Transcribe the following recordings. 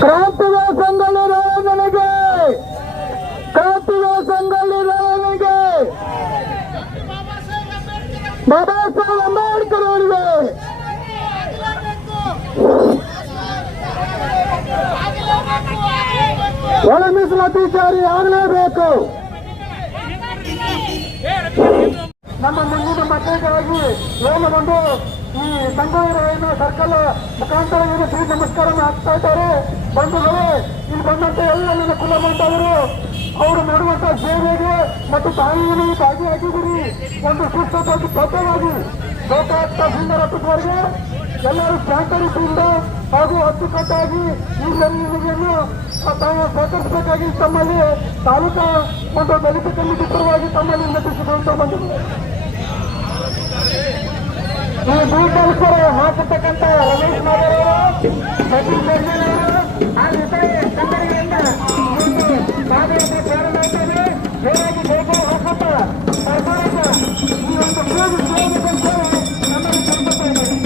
ಕ್ರಾಂತಿಗೆ ಸಂಗೊಳ್ಳಿರಾಯನಿಗೆ, ಕ್ರಾಂತಿಗೆ ಸಂಗೊಳ್ಳಿರಾಯನಿಗೆ, ಬಾಬಾ ಸಾಹೇಬ್ ಅಂಬೇಡ್ಕರ್ ಅವರಿಗೆ ಒಳ ಮೀಸಲಾತಿ ಜಾರಿ ಆಗಲೇಬೇಕು. ನಮ್ಮ ಮುಂದಿನ ಮಕ್ಕಳಿಗಾಗಿ ಏನು ಒಂದು ಈ ಸಂಗೊಳ್ಳಿರಾಯನ ಸರ್ಕಲ್ ಮುಖಾಂತರ ಏನು ಶ್ರೀ ನಮಸ್ಕಾರ ಹಾಕ್ತಾ ಇದ್ದಾರೆ. ಬಂಧುಗಳೇ, ಇಲ್ಲಿ ಬಂದಂತ ಎಲ್ಲ ನನ್ನ ಕುಲ ಬಂದವರು ಅವರು ಮಾಡುವಂತ ಸೇವೆಗೆ ಮತ್ತು ತಾಯಿಯನ್ನು ಭಾಗಿಯಾಗಿದ್ದೀರಿ. ಒಂದು ಸುಸ್ಥವಾಗಿ ಬದ್ಧವಾಗಿ ಗೋಕಾಕ್ ತಹಸೀಲ್ದಾರ್ವರೆಗೆ ಎಲ್ಲರೂ ಶಾಂತರೀತಿಯಿಂದ ಹಾಗೂ ಅಚ್ಚುಕಟ್ಟಾಗಿ ಈ ಮೆರವಣಿಗೆಯನ್ನು ತಾವು ಸಹಕರಿಸಬೇಕಾಗಿ ತಮ್ಮಲ್ಲಿ ತಾಲೂಕಾ ಒಂದು ದಲಿತ ಕಮಿಟಿ ಪರವಾಗಿ ತಮ್ಮಲ್ಲಿ ನಟಿಸಿಕೊಂಡು ಬಂದಿದೆ. ಈ ಬೂಟಲ್ಸ್ಕರ ಹಾಕತಕ್ಕಂಥ ರಮೇಶ್ ಮಾದೇವರು, ಸತೀಶ್ ಮೇಲ್ಮನೆಯವರು ಹಾಗೂ ಇತರೆ ಸಂಘಟನೆಗಳಿಂದ ಪಾದಯಾತ್ರೆ ಪ್ರಾರಂಭವಾಗುತ್ತದೆ. ಜೋರಾಗಿ ಗೋಕುಲ ಹಾಕಪ್ಪ ಸರ್ಕಾರದ ಈ ಒಂದು ಸೇವೆ ನಮ್ಮಲ್ಲಿ ಕಲ್ಪಿಸ್ತಾ ಇದ್ದಾರೆ.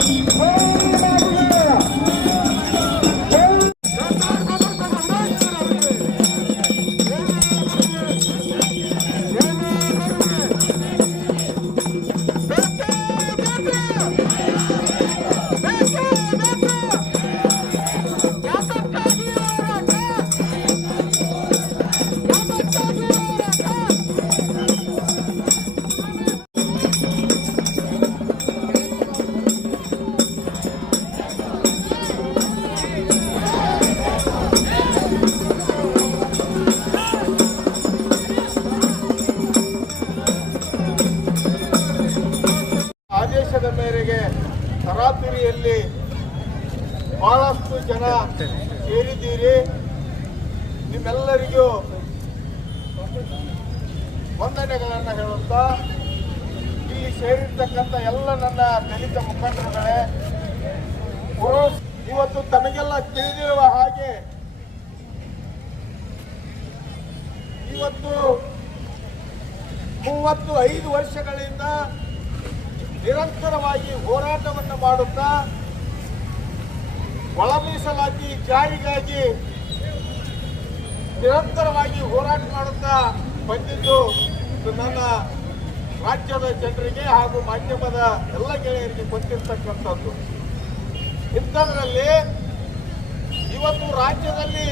ಆದೇಶದ ಮೇರೆಗೆ ತರಾತುರಿಯಲ್ಲಿ ಬಹಳಷ್ಟು ಜನ ಸೇರಿದ್ದೀರಿ. ನಿಮ್ಮೆಲ್ಲರಿಗೂ ವಂದನೆಗಳನ್ನು ಹೇಳುತ್ತಾ, ಇಲ್ಲಿ ಸೇರಿರ್ತಕ್ಕಂಥ ಎಲ್ಲ ನನ್ನ ದಲಿತ ಮುಖಂಡರುಗಳೇ, ಇವತ್ತು ತಮಗೆಲ್ಲ ತಿಳಿದಿರುವ ಹಾಗೆ ಇವತ್ತು 35 ವರ್ಷಗಳಿಂದ ನಿರಂತರವಾಗಿ ಹೋರಾಟವನ್ನು ಮಾಡುತ್ತಾ ಒಳ ಮೀಸಲಾತಿ ಜಾರಿಗಾಗಿ ನಿರಂತರವಾಗಿ ಹೋರಾಟ ಮಾಡುತ್ತಾ ಬಂದಿದ್ದು ನನ್ನ ರಾಜ್ಯದ ಜನರಿಗೆ ಹಾಗೂ ಮಾಧ್ಯಮದ ಎಲ್ಲ ಗೆಳೆಯರಿಗೆ ಗೊತ್ತಿರ್ತಕ್ಕಂಥದ್ದು. ಇಂಥದ್ರಲ್ಲಿ ಇವತ್ತು ರಾಜ್ಯದಲ್ಲಿ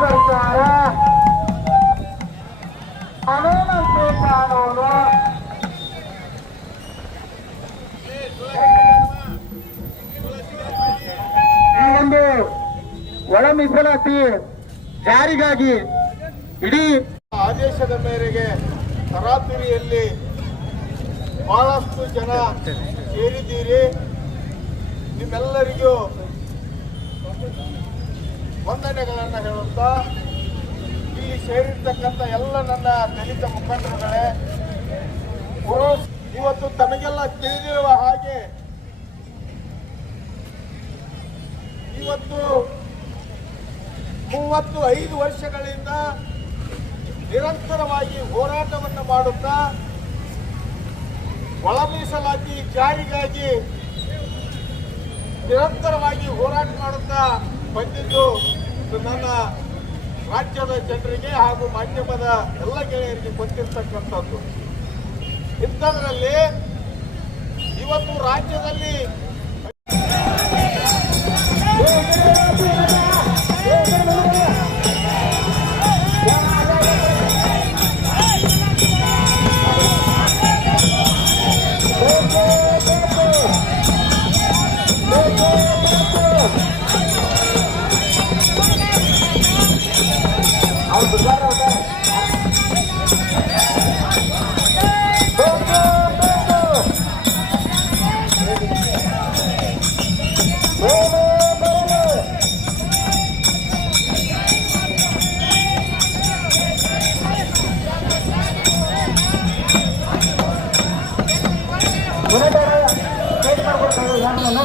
ಸರ್ಕಾರ ಕಾನೂನಂತೆ ಕಾನೂನು ಈ ಒಂದು ಒಳ ಮೀಸಲಾತಿ ಜಾರಿಗಾಗಿ ಇಡೀ ಆದೇಶದ ಮೇರೆಗೆ ತರಾತುರಿಯಲ್ಲಿ ಬಹಳಷ್ಟು ಜನ ಸೇರಿದ್ದೀರಿ. ನಿಮ್ಮೆಲ್ಲರಿಗೂ ವಂದನೆಗಳನ್ನು ಹೇಳುತ್ತಾ, ಇಲ್ಲಿ ಸೇರಿರ್ತಕ್ಕಂಥ ಎಲ್ಲ ನನ್ನ ದಲಿತ ಮುಖಂಡರುಗಳೇ, ಇವತ್ತು ತಮಗೆಲ್ಲ ತಿಳಿದಿರುವ ಹಾಗೆ ಇವತ್ತು 35 ವರ್ಷಗಳಿಂದ ನಿರಂತರವಾಗಿ ಹೋರಾಟವನ್ನು ಮಾಡುತ್ತಾ ಒಳ ಮೀಸಲಾತಿ ಜಾರಿಗಾಗಿ ನಿರಂತರವಾಗಿ ಹೋರಾಟ ಮಾಡುತ್ತಾ ಬಂದಿದ್ದು ನನ್ನ ರಾಜ್ಯದ ಜನರಿಗೆ ಹಾಗೂ ಮಾಧ್ಯಮದ ಎಲ್ಲ ಗೆಳೆಯರಿಗೆ ಗೊತ್ತಿರ್ತಕ್ಕಂಥದ್ದು. ಇಂಥದ್ರಲ್ಲಿ ಇವತ್ತು ರಾಜ್ಯದಲ್ಲಿ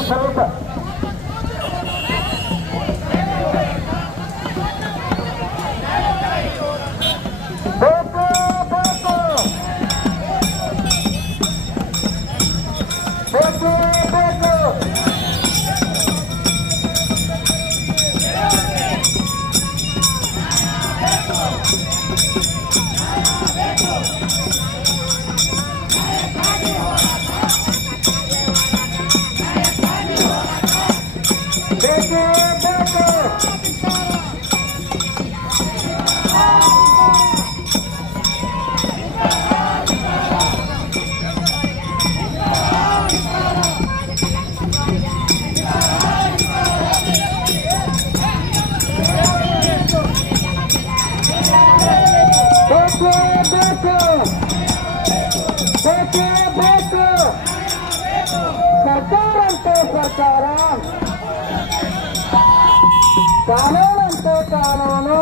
ಸ್ವಲ್ಪ ಬೇಕು ಬೇಕು. ಬೇಕು ಬೇಕು. ಸರ್ಕಾರ ಅಂತೆ ಸರ್ಕಾರ, ಕಾನೂನಂತೆ ಕಾನೂನು.